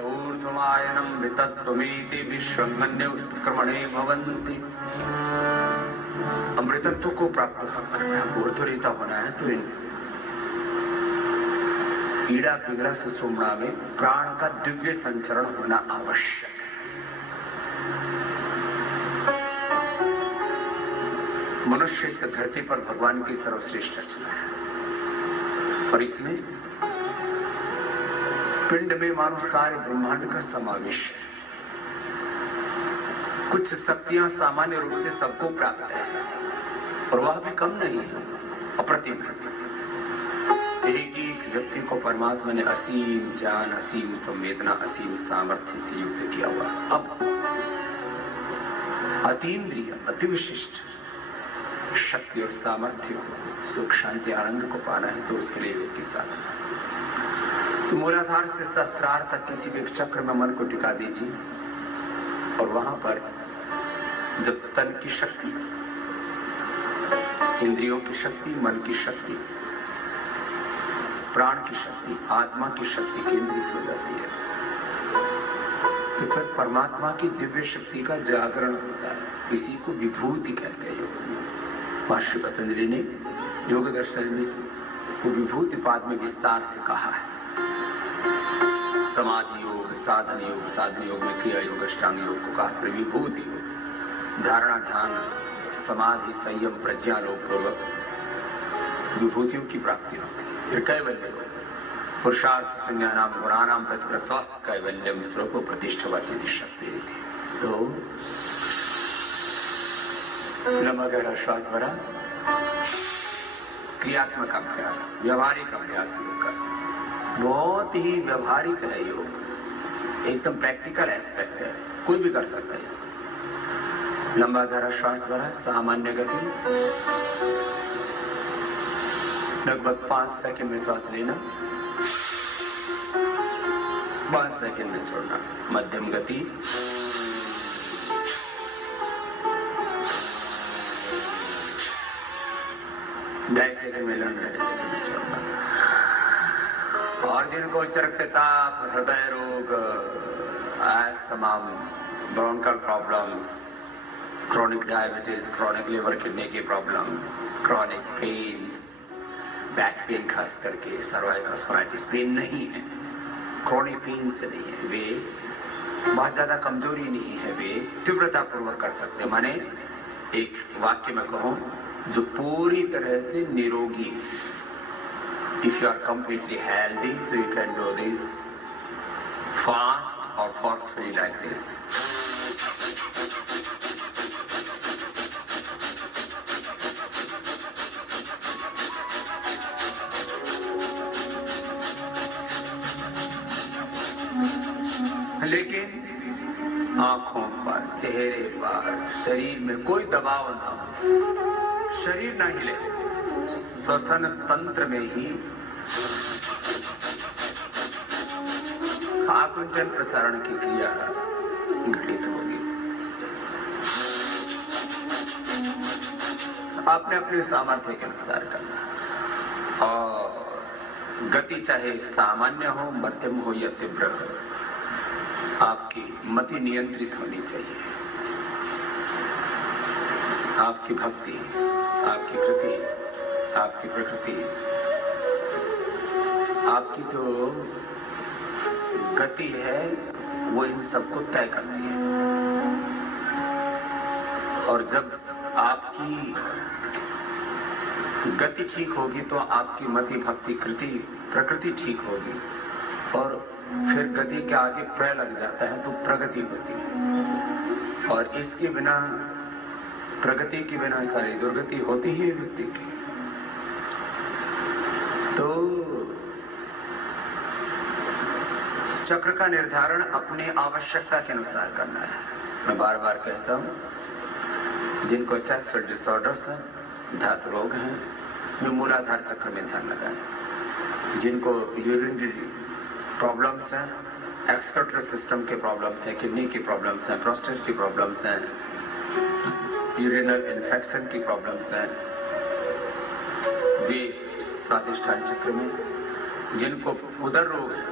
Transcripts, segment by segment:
ऊर्ध्वमायनं मृतत्वमेति विश्वंगन्य उत्क्रमणे भवन्ति। अमृतत्व को प्राप्त करना है, ऊर्ध्वरेता होना है तो इन पीड़ा पिघला सुषुम्ना में प्राण का दिव्य संचरण होना आवश्यक। मनुष्य इस धरती पर भगवान की सर्वश्रेष्ठ रचना है और इसमें पिंड में मानो सारे ब्रह्मांड का समावेश है। कुछ शक्तियां सामान्य रूप से सबको प्राप्त है और वह भी कम नहीं है, अप्रतिम है। एक एक व्यक्ति को परमात्मा ने असीम ज्ञान, असीम संवेदना, असीम सामर्थ्य से युक्त किया हुआ। अब अतीन्द्रिय अति विशिष्ट शक्ति और सामर्थ्य को, सुख शांति आनंद को पाना है तो उसके लिए योग की साधना। तो मूलाधार से सहस्रार तक किसी भी चक्र में मन को टिका दीजिए और वहां पर जब तन की शक्ति, इंद्रियों की शक्ति, मन की शक्ति, प्राण की शक्ति, आत्मा की शक्ति केंद्रित हो जाती है तो फिर परमात्मा की दिव्य शक्ति का जागरण होता है। इसी को विभूति कहते हैं योग में। महर्षि पतंजलि ने योग दर्शन में को विभूति पाद में विस्तार से कहा है। समाधि योग, साधन योग, साधन योग में क्रिया योग, अष्टांग योग को कहा। विभूति योग धारणा, ध्यान, समाधि, संयम, प्रज्ञा योग पूर्वक विभूतियों की प्राप्ति होती है। फिर कैवल्य योग पुरुषार्थ संज्ञानाम गुणानाम प्रतिप्रस्व कैवल्यम स्वरूप प्रतिष्ठा वाचित शक्ति रहती है। तो लंबा गहरा श्वास भरा, क्रियात्मक अभ्यास, व्यवहारिक अभ्यास योग का बहुत ही व्यवहारिक है योग, एकदम प्रैक्टिकल एस्पेक्ट है, कोई भी कर सकता है इसको। लंबा गहरा श्वास भरा, सामान्य गति, लगभग 5 सेकंड में सांस लेना, 5 सेकंड में छोड़ना। मध्यम गति, ढाई सेकंड में लेना, 2.5 सेकंड में छोड़ना। और जिनको उच्च रक्तचाप, हृदय रोग, अस्थमा, bronchial problems, chronic diabetes, chronic liver kidney की problem, chronic pains, back pain खास करके, सर्वाइकल स्पाइटिस पेन नहीं है, क्रोनिक पेन से नहीं है, वे बहुत ज्यादा कमजोरी नहीं है, वे तीव्रता पूर्वक कर सकते हैं। माने एक वाक्य में कहूं, जो पूरी तरह से निरोगी है। If you are completely healthy, so you can do this fast or forcefully like this. लेकिन आंखों पर, चेहरे पर, शरीर में कोई दबाव ना हो, शरीर ना हिले, श्वसन तंत्र में ही आकुंचन प्रसारण की क्रिया घटित होगी। आपने अपने सामर्थ्य के अनुसार करना और गति चाहे सामान्य हो, मध्यम हो या तीव्र हो, आपकी मति नियंत्रित होनी चाहिए। आपकी भक्ति, आपकी कृति, आपकी प्रकृति, आपकी जो गति है वो इन सबको तय करती है। और जब आपकी गति ठीक होगी तो आपकी मति, भक्ति, कृति, प्रकृति ठीक होगी और फिर गति के आगे प्रय लग जाता है तो प्रगति होती है। और इसके बिना, प्रगति के बिना सारी दुर्गति होती है व्यक्ति की। तो चक्र का निर्धारण अपने आवश्यकता के अनुसार करना है। मैं बार बार कहता हूं, जिनको सेक्सुअल डिसऑर्डर्स हैं, धातु रोग हैं, वे मूलाधार चक्र में ध्यान लगाएं। जिनको यूरिनरी प्रॉब्लम्स हैं, एक्सक्रीटरी सिस्टम के प्रॉब्लम्स हैं, किडनी की प्रॉब्लम्स हैं, प्रोस्टेट की प्रॉब्लम्स हैं, यूरिनल इन्फेक्शन की प्रॉब्लम्स हैं, वे स्वादिष्ठान चक्र में। जिनको उदर रोग है,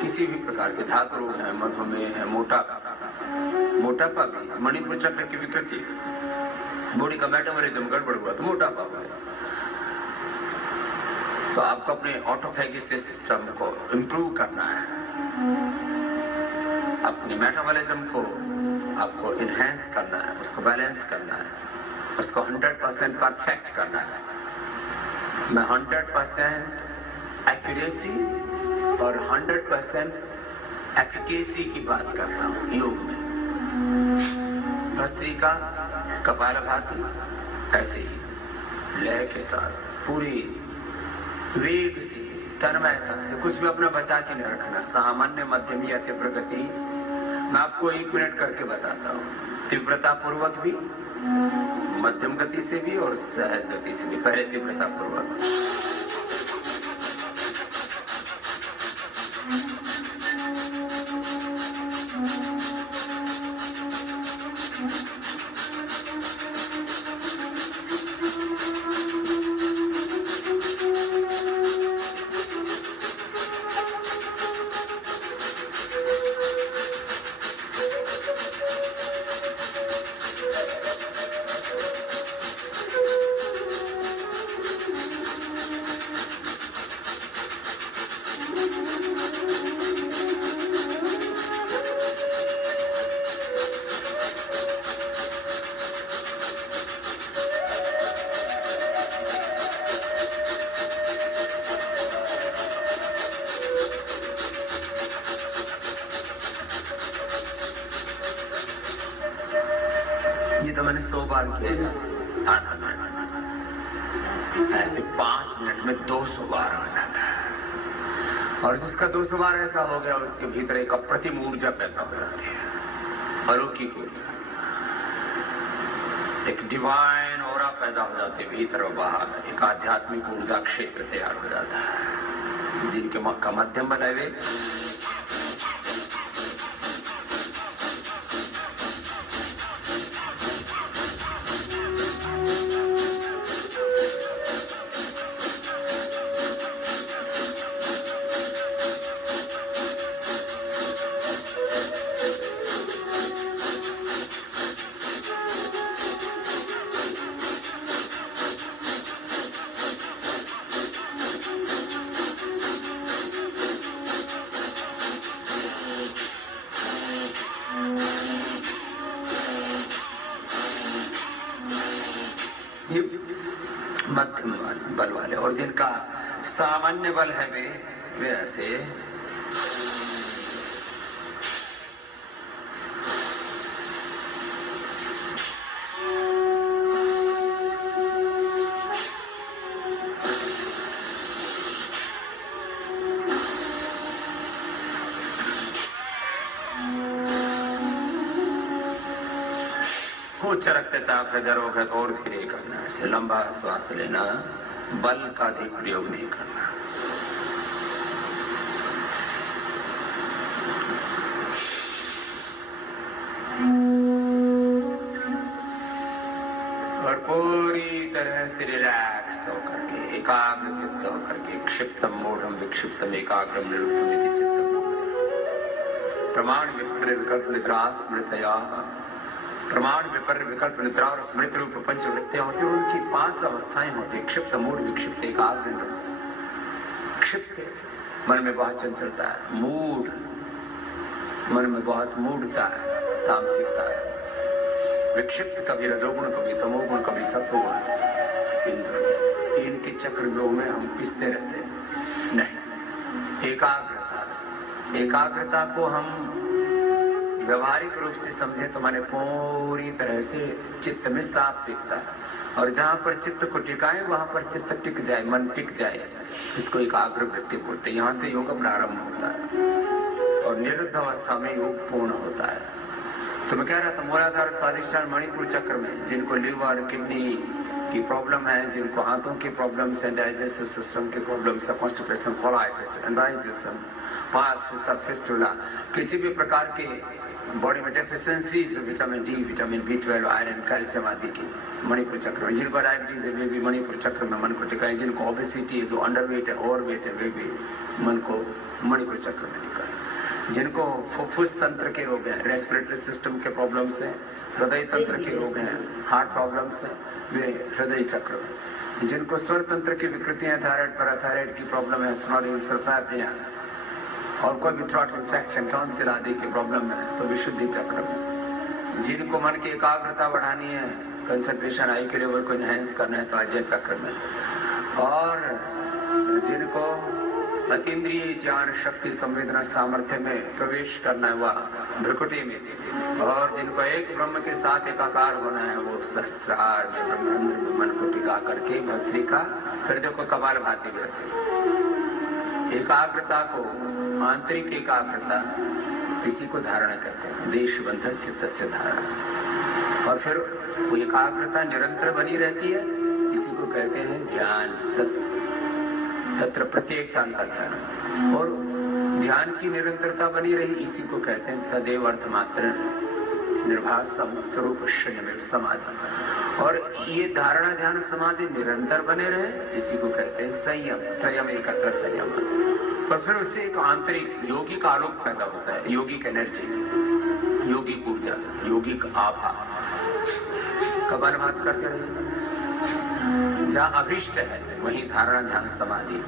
किसी भी प्रकार के धातु रोग है, मधुमेह है, मोटापा भी मणिपुर चक्र की विकृति, बॉडी का मेटाबॉलिज्म गड़बड़ हुआ तो मोटापा हुआ। तो आपको अपने ऑटोफेगिक सिस्टम को इंप्रूव करना है, अपने मेटाबॉलिज्म को आपको इनहेंस करना है, उसको बैलेंस करना है, उसको 100% परफेक्ट करना है। मैं 100% एक्यूरेसी और 100% एफिकेसी की बात कर रहा हूँ योग में। भस्त्रिका, कपालभाति, ऐसे ही लय के साथ पूरी वेग से, तन्मयता से, कुछ भी अपना बचा के नहीं रखना। सामान्य, मध्यम या तीव्र गति मैं आपको 1 मिनट करके बताता हूँ। तीव्रता पूर्वक भी, मध्यम गति से भी और सहज गति से भी। पहले तीव्रता पूर्वक। ये तो मैंने 100 बार किया है, आधा मिनट। ऐसे 5 मिनट में 200 बार हो जाता है। और जिसका 200 बार ऐसा हो गया, उसके भीतर एक अप्रतिम ऊर्जा पैदा हो जाती है, अलौकिक ऊर्जा, एक डिवाइन ऑरा पैदा हो जाती है भीतर और बाहर। एक आध्यात्मिक ऊर्जा क्षेत्र तैयार हो जाता है। जिनके का मध्यम बना हुए ये मध्यम बल वाले, और जिनका सामान्य बल है वे ऐसे उच्च रक्तचाप हृदय रोग है तो और धीरे करना है। ऐसे लंबा श्वास लेना, बल का अधिक प्रयोग नहीं करना। और पूरी तरह से रिलैक्स होकर के, एकाग्र चित्त होकर के, क्षिप्तम मूढ़म विक्षिप्तम एकाग्रम निरुद्धम इति चित्तम, प्रमाण विपर्य विकल्प निद्रा स्मृतया, प्रमाण विपर्य विकल्प निद्रा और स्मृत रूप पंचवृत्तियां होती है। उनकी 5 अवस्थाएं होती है, क्षिप्त, मूढ़, विक्षिप्त, एकाग्र। क्षिप्त मन में बहुत चंचलता है, मूढ़ मन में बहुत मूढ़ता है, तामसिकता है। विक्षिप्त कभी रजोगुण, कभी तमोगुण, कभी सत्वगुण। इंद्र 3 के चक्रव्यूह में हम पिसते रहते हैं। नहीं, एकाग्रता को हम व्यवहारिक रूप से समझे तो माने पूरी तरह से चित्त में सात्विकता, और जहाँ पर चित्त को टिकाए वहां पर चित्त टिक जाए, मन टिक जाए, इसको एकाग्र वृत्ति बोलते हैं। यहाँ से योग प्रारंभ होता है और निरुद्ध अवस्था में योग पूर्ण होता है। तो मैं कह रहा था मूलाधार स्वादिष्ठान मणिपुर चक्र में जिनको लिवर, किडनी की प्रॉब्लम है, जिनको हाथों की प्रॉब्लम्स है, डाइजेस्टिव सिस्टम की प्रॉब्लम्स है, कॉन्स्टिपेशन, कोलाइटिस, एंजाइटिस, पास फिस्टुला, किसी भी प्रकार के बॉडी में deficiencies, vitamin D, vitamin B12, iron, calcium आदि की मणिपुर चक्र में, जिनको डायबिटीज है वे भी मणिपुर चक्र में मन को टिकाए, जिनको ओबेसिटी है, जो अंडरवेट है, ओवरवेट है, वे भी मन को मणिपुर चक्र में टिकाए। जिनको फुफ्फुस तंत्र के रोग हैं, रेस्पिरेटरी सिस्टम के प्रॉब्लम्स हैं, हृदय तंत्र के रोग हैं, हार्ट प्रॉब्लम्स हैं, वे हृदय चक्र। जिनको स्वर तंत्र की विकृतियां, थायराइड पैराथायराइड की प्रॉब्लम है, स्नोरिंग, सर्फैपिया और कोई भी थ्रोट इन्फेक्शन, टॉन्सिल आदि की प्रॉब्लम है तो विशुद्धि चक्र। जिनको मन की एकाग्रता बढ़ानी है, कंसंट्रेशन आई के लेवल को एनहेंस करना है तो अजय चक्र में। और जिनको अतीन्द्रिय ज्ञान शक्ति संवेदना सामर्थ्य में प्रवेश करना हुआ भ्रुकुटी में, और जिनको एक ब्रह्म के साथ एकाकार होना है वो सहस्रार में ब्रह्मांड में मन को टिका करके भस्त्रिका, फिर देखो कपालभाति वैसे एकाग्रता को, आंतरिक एकाग्रता इसी को धारणा करते हैं, देश बंधस्य तस्य धारणा। और फिर वो एकाग्रता निरंतर बनी रहती है, इसी को कहते हैं ध्यान। तत्र प्रत्येकता का ध्यान, और ध्यान की निरंतरता बनी रही, इसी को कहते हैं तदेव अर्थमात्र निर्भासम स्वरूप शून्य समाधि। और ये धारणा ध्यान समाधि निरंतर बने रहे, इसी को कहते हैं संयम, त्रयम एकत्र संयम। पर फिर उससे एक आंतरिक यौगिक आलोक पैदा होता है, यौगिक एनर्जी, यौगिक ऊर्जा, यौगिक आभा। कपालभाति करते रहे, जहाँ अभिष्ट है वहीं धारणा ध्यान समाधि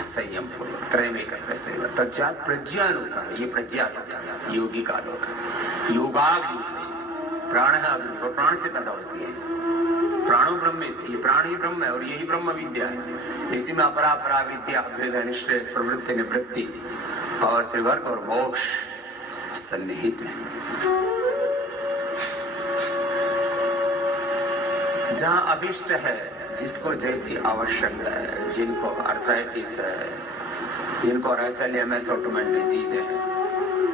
संयम पूर्वक त्रय में एकत्र सेवा। तज्जात प्रज्ञालोक है, ये प्रज्ञालोक है, यौगिक आलोक है, योगाग्नि है, प्राण है अग्नि, और प्राण से पैदा होती है। प्राणो ब्रह्म, ये प्राण ही ब्रह्म है और यही ब्रह्म विद्या है। इसी में अपरा परा विद्या, अभेद, निश्रेयस, प्रवृत्ति, निवृत्ति और त्रिवर्ग और मोक्ष सन्निहित है। जहाँ अभिष्ट है, जिसको जैसी आवश्यकता है, जिनको अर्थराइटिस है, जिनको एमएस ऑटोमेन डिजीज है,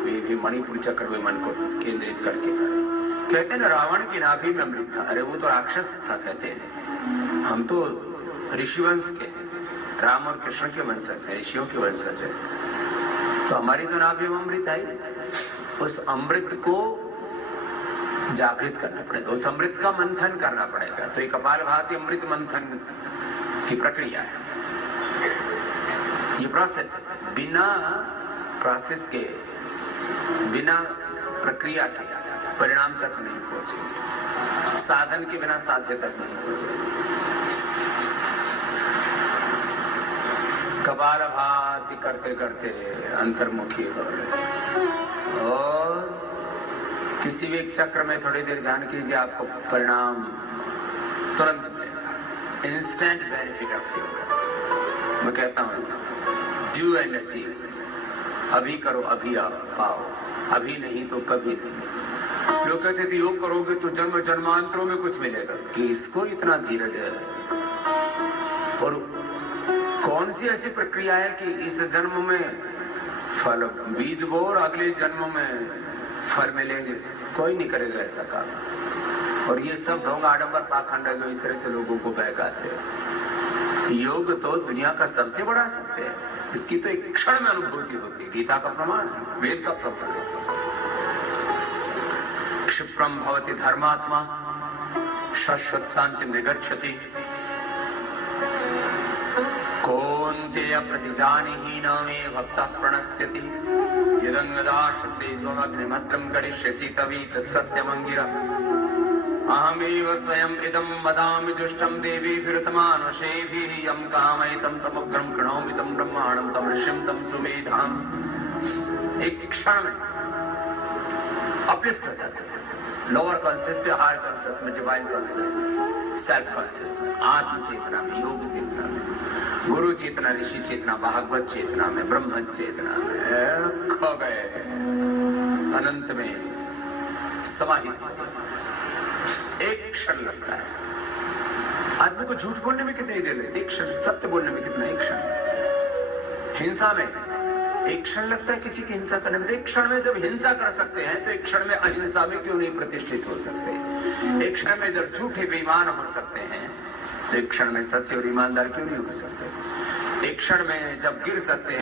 वे भी मणिपुर चक्र में मन को केंद्रित करके करें। कहते हैं ना रावण की नाभि में अमृत था, अरे वो तो राक्षस था कहते हैं, हम तो ऋषिवंश के, राम और कृष्ण के वंशज है, ऋषियों के वंशज है, तो हमारी तो नाभि में अमृत आई। उस अमृत को जागृत करना पड़ेगा, उस अमृत का मंथन करना पड़ेगा। तो ये कपालभाति अमृत मंथन की प्रक्रिया है, ये प्रोसेस। बिना प्रोसेस के, बिना प्रक्रिया के परिणाम तक नहीं पहुंचेंगे, साधन के बिना साध्य तक नहीं पहुंचेंगे। कपालभाति करते करते अंतर्मुखी हो रहे, और किसी भी एक चक्र में थोड़ी देर ध्यान कीजिए, आपको परिणाम तुरंत मिलेगा, इंस्टेंट बेनिफिट ऑफ योगा। मैं कहता हूँ डू एंड अचीव, अभी करो अभी पाओ, अभी नहीं तो कभी नहीं। लोग कहते थे योग करोगे तो जन्म जन्मांतरों में कुछ मिलेगा, कि इसको इतना धीरज है। और कौन सी ऐसी प्रक्रिया है कि इस जन्म में फल, बीज बो और अगले जन्म में फल मिलेंगे? कोई नहीं करेगा ऐसा काम। और ये सब ढोंग आडंबर पाखंड है जो इस तरह से लोगों को बहकाते हैं। योग तो दुनिया का सबसे बड़ा सत्य है, इसकी तो एक क्षण में अनुभूति होती है। गीता का प्रमाण है, वेद का प्रमाण है। क्षिप्रम भवति धर्मात्मा शाश्वत शांति निगच्छति, कौन्तेय प्रतिजानीहि न मे भक्तः प्रणश्यति, यदंगदाशसे त्वमग्निमत्रं करिष्यसि तवि तत्सत्यमंगिरः। अहमेव स्वयं इदं वदामि जुष्टं देवीभिरुतमानुषेभिः, यं कामयितं तमग्रं कृणोमि तं ब्रह्माणं तं ऋषिं तं सुमेधाम्। एक क्षण में अपलिफ्ट हो जाते हैं, लोअर कॉन्शियस से हायर कॉन्शियस में, डिवाइन कॉन्शियस में, सेल्फ कॉन्शियस में, आत्म चेतना में, योग चेतना में, गुरु चेतना, ऋषि चेतना, भागवत चेतना में, ब्रह्म चेतना में खो गए, अनंत में समाहित हो गए। एक क्षण लगता है। आदमी को झूठ बोलने में कितनी देर लगती है? एक क्षण। सत्य बोलने में कितना? एक क्षण। हिंसा में एक क्षण लगता है किसी की हिंसा करने में। एक क्षण में जब हिंसा कर सकते हैं तो एक क्षण में अहिंसा में क्यों नहीं प्रतिष्ठित हो सकते? एक क्षण में जब झूठे बेईमान हो सकते हैं तो एक क्षण में सच्चे और ईमानदार क्यों नहीं हो सकते? एक क्षण में जब गिर सकते हैं